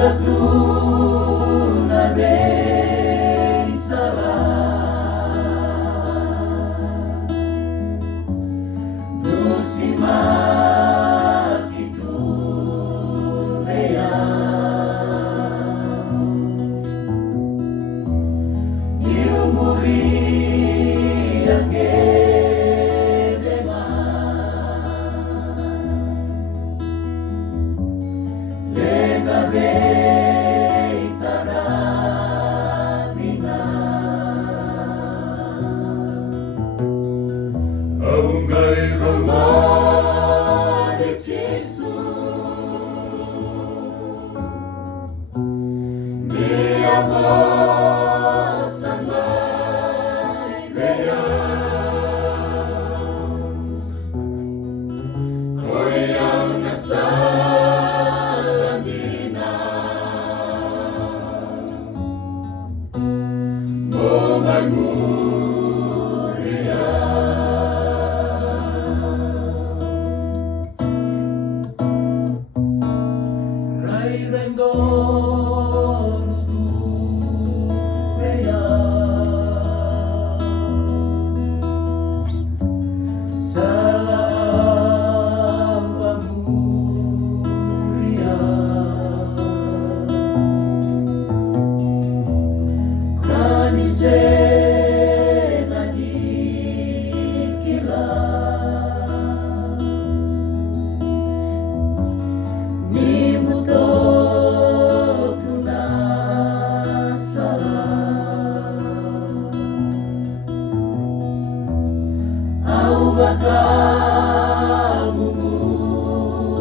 gatuna dei sarà Nusimaki tu bea Yumuri agedema Legarei taramina Aungai Rama de Jesu Mia vosamai bea Koyang nasalandina Momaguria Rai rendoro tu bea Salam pamuria Kanisena dikila Nimuto tunasala Au bakal mumurina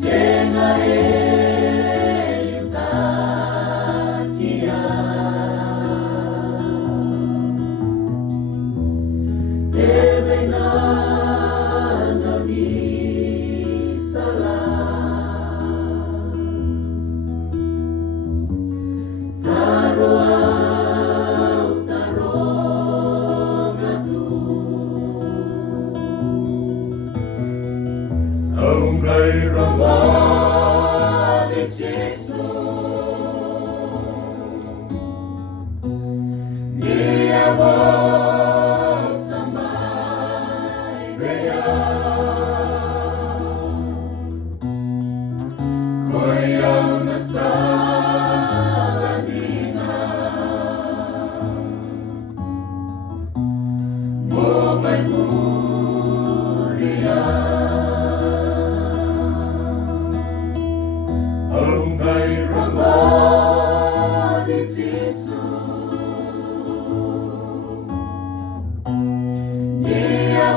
Senga elitakia Debe nana di salah Taro au taro ngatu Aungai Rama de Jesu Dia vosamai bea Koyang nasalandina Momai muria Aungai Rama de Jesu Dia